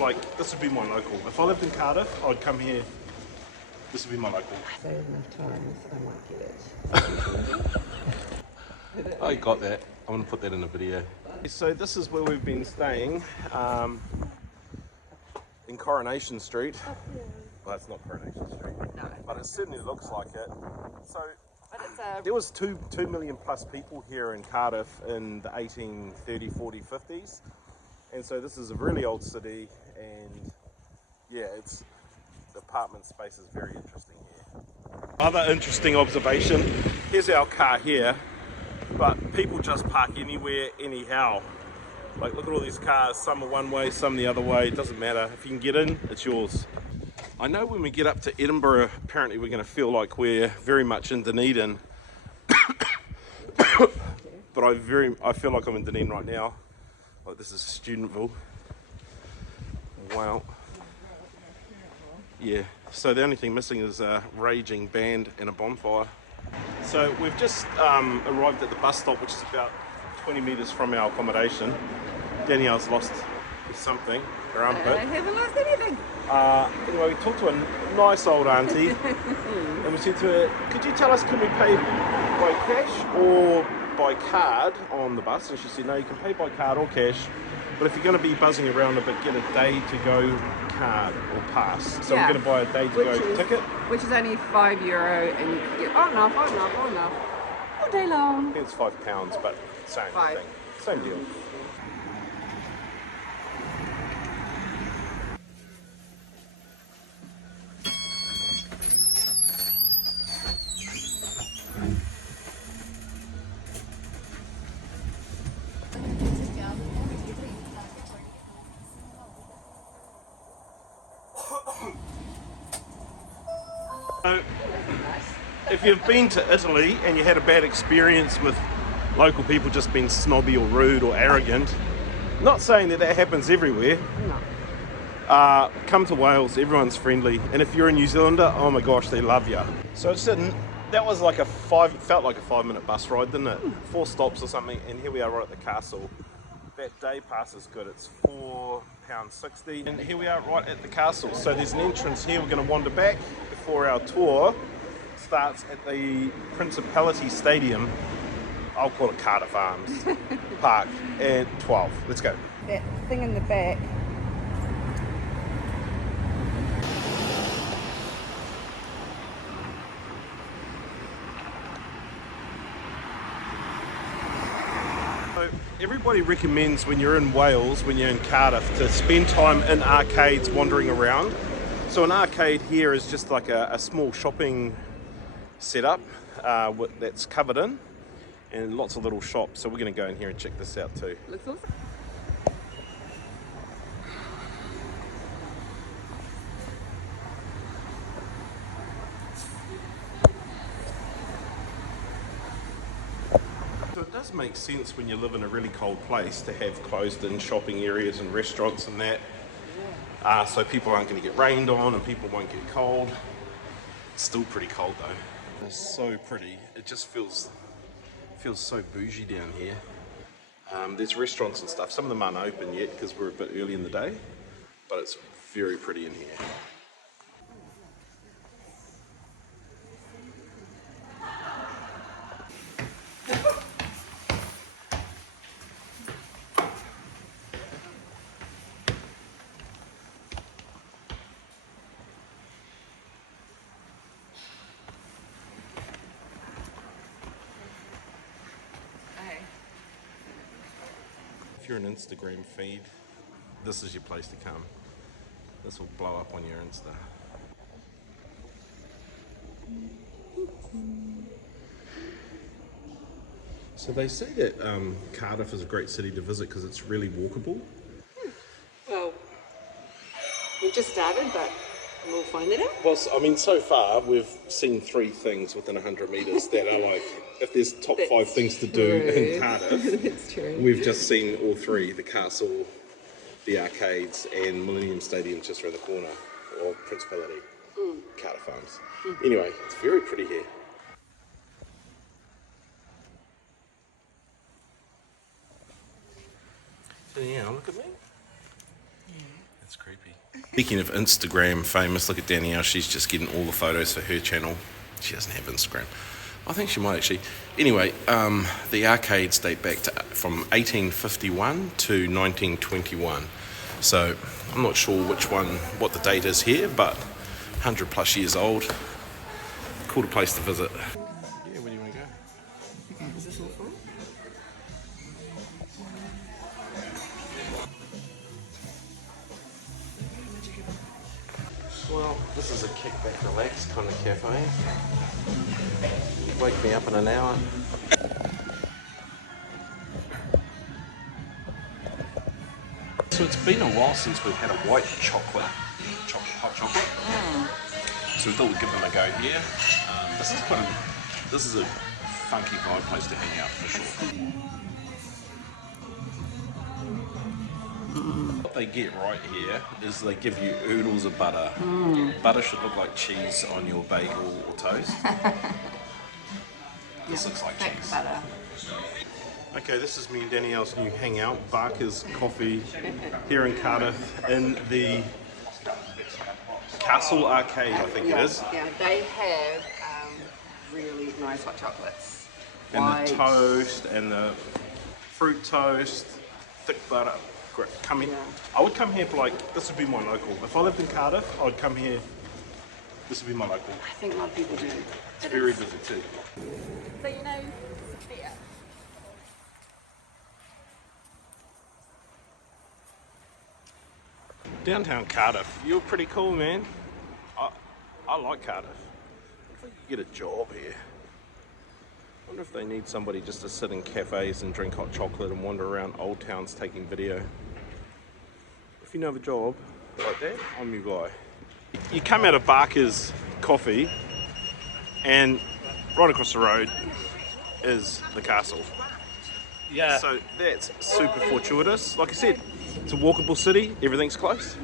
Like, this would be my local. If I lived in Cardiff, I'd come here. This would be my local. So enough times I might get it. I got that. I'm going to put that in a video. So this is where we've been staying, in Coronation Street. Well, it's not Coronation Street, No. but it certainly looks like it. So But it's there was 2 million plus people here in Cardiff in the 1830, 40, 50s. And so this is a really old city, and yeah, the apartment space is very interesting here. Other interesting observation, here's our car here, but people just park anywhere, anyhow. Like, look at all these cars, some are one way, some the other way, it doesn't matter. If you can get in, it's yours. I know when we get up to Edinburgh, apparently we're going to feel like we're very much in Dunedin. But I feel like I'm in Dunedin right now. Like, this is Studentville. Wow. Yeah, so the only thing missing is a raging band and a bonfire. So we've just arrived at the bus stop, which is about 20 metres from our accommodation. Danielle's lost something, her armpit. I haven't lost anything. Anyway, we talked to a nice old auntie and we said to her, could you tell us, can we pay by cash or by card on the bus? And she said, no, you can pay by card or cash, but if you're going to be buzzing around a bit, get a day to go card or pass. So Yeah. we're going to buy a day to go ticket. Which is only €5 and you can get enough all day long. I think it's £5, but same Five. thing, same deal. So, if you've been to Italy and you had a bad experience with local people just being snobby or rude or arrogant, not saying that happens everywhere. No. Come to Wales, everyone's friendly, and if you're a New Zealander, oh my gosh, they love you. So that was like felt like a 5-minute bus ride, didn't it? 4 stops or something, and here we are right at the castle. That day pass is good, it's £4.60, and here we are right at the castle. So there's an entrance here, we're going to wander back before our tour starts at the Principality Stadium. I'll call it Cardiff Arms Park at 12. Let's go. That thing in the back. So everybody recommends when you're in Wales, when you're in Cardiff, to spend time in arcades wandering around. So an arcade here is just like a small shopping setup that's covered in, and lots of little shops. So we're going to go in here and check this out too. Looks awesome. So it does make sense when you live in a really cold place to have closed-in shopping areas and restaurants and that. So people aren't going to get rained on and people won't get cold. It's still pretty cold though. It's so pretty. It just feels so bougie down here. There's restaurants and stuff. Some of them aren't open yet because we're a bit early in the day, but it's very pretty in here. If you're an Instagram feed, this is your place to come. This will blow up on your Insta. So they say that Cardiff is a great city to visit because it's really walkable. Well, we've just started, but we'll find it out. Well, I mean, so far we've seen 3 things within 100 metres that are like, if there's top 5 things to do in Cardiff, That's true. we've just seen all 3, the castle, the arcades, and Millennium Stadium just around the corner, or Principality, Cardiff Arms. Anyway, it's very pretty here. So yeah, look at me. That's creepy. Speaking of Instagram famous, look at Danielle. She's just getting all the photos for her channel. She doesn't have Instagram. I think she might actually. Anyway, the arcades date back to from 1851 to 1921. So I'm not sure what the date is here, but 100 plus years old. Cool place to visit. Yeah, where do you want to go? Is this all fun? Well, this is a kick-back, relax kind of cafe. Wake me up in an hour. So it's been a while since we've had a white hot chocolate. So we thought we'd give them a go here. This is a funky vibe place to hang out for sure. What they get right here is they give you oodles of butter. Butter should look like cheese on your bagel or toast. This looks like cheese. Butter. Okay, this is me and Danielle's new hangout, Barker's Coffee, here in Cardiff, in the Castle Arcade, I think it is. Yeah, they have really nice hot chocolates. And White. the toast, and the fruit toast, thick butter. Great. Come here. Yeah. I would come here for this would be my local. If I lived in Cardiff, I would come here. This would be my local. I think a lot of people do. It's very busy too. So you know Sophia? Downtown Cardiff, you're pretty cool, man. I like Cardiff. I think you get a job here. I wonder if they need somebody just to sit in cafes and drink hot chocolate and wander around old towns taking video. If you know of a job like that, I'm your guy. You come out of Barker's Coffee and right across the road is the castle. Yeah. So that's super fortuitous. Like I said, it's a walkable city, everything's close.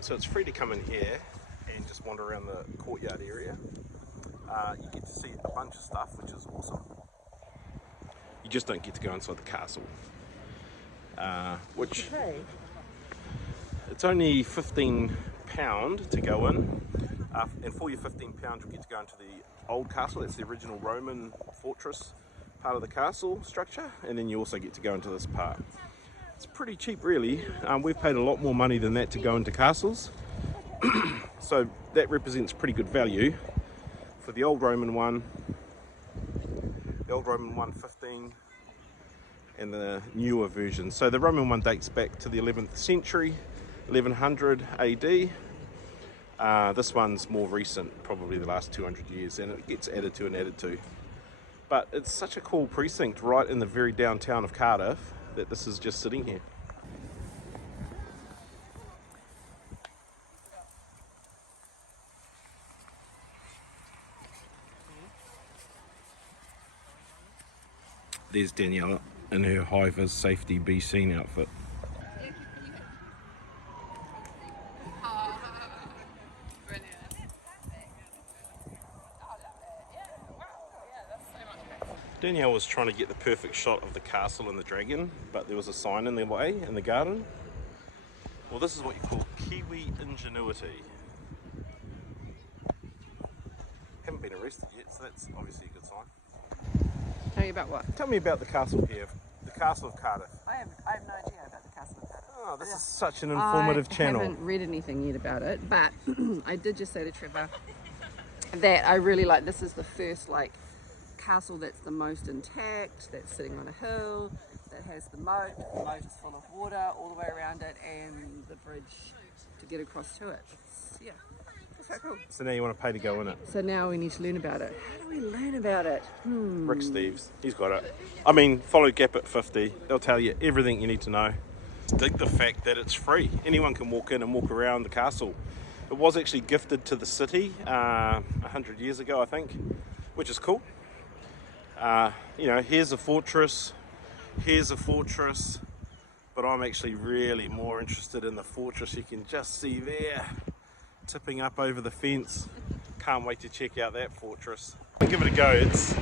So it's free to come in here and just wander around the courtyard area. You get to see a bunch of stuff, which is awesome. You just don't get to go inside the castle, which it's only £15 to go in, and for your £15 you'll get to go into the old castle. That's the original Roman fortress part of the castle structure, and then you also get to go into this part. It's pretty cheap, really. We've paid a lot more money than that to go into castles, so that represents pretty good value. For the old Roman one, 15, and the newer version. So the Roman one dates back to the 11th century, 1100 AD. This one's more recent, probably the last 200 years, and it gets added to and added to. But it's such a cool precinct right in the very downtown of Cardiff that this is just sitting here. There's Danielle in her high-vis safety be seen outfit. Danielle was trying to get the perfect shot of the castle and the dragon, but there was a sign in the way in the garden. Well, this is what you call Kiwi ingenuity. Haven't been arrested yet, so that's obviously a good sign. Tell you about what? Tell me about the castle here, the Castle of Cardiff. I have no idea about the Castle of Cardiff. Oh, this is such an informative channel. I haven't read anything yet about it, but I did just say to Trevor that I really like, this is the first castle that's the most intact, that's sitting on a hill, that has the moat is full of water all the way around it, and the bridge to get across to it. It's so cool. So now you want to pay to go in it. So now we need to learn about it. How do we learn about it? Rick Steves, he's got it. I mean, follow Gap at 50. They'll tell you everything you need to know. Dig the fact that it's free. Anyone can walk in and walk around the castle. It was actually gifted to the city 100 years ago, I think. which is cool. You know, here's a fortress, but I'm actually really more interested in the fortress you can just see there, tipping up over the fence. Can't wait to check out that fortress. Give it a go. It's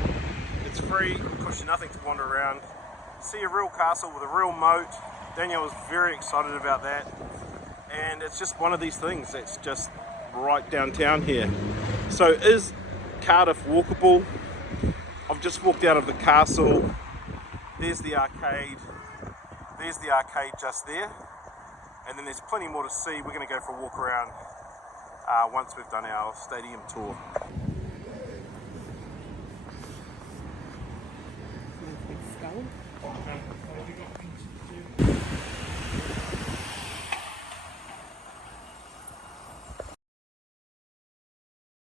free, it costs you nothing to wander around. See a real castle with a real moat. Danielle was very excited about that, and it's just one of these things that's just right downtown here. So is Cardiff walkable? I've just walked out of the castle. There's the arcade just there, and then there's plenty more to see. We're going to go for a walk around once we've done our stadium tour. Nice big skull.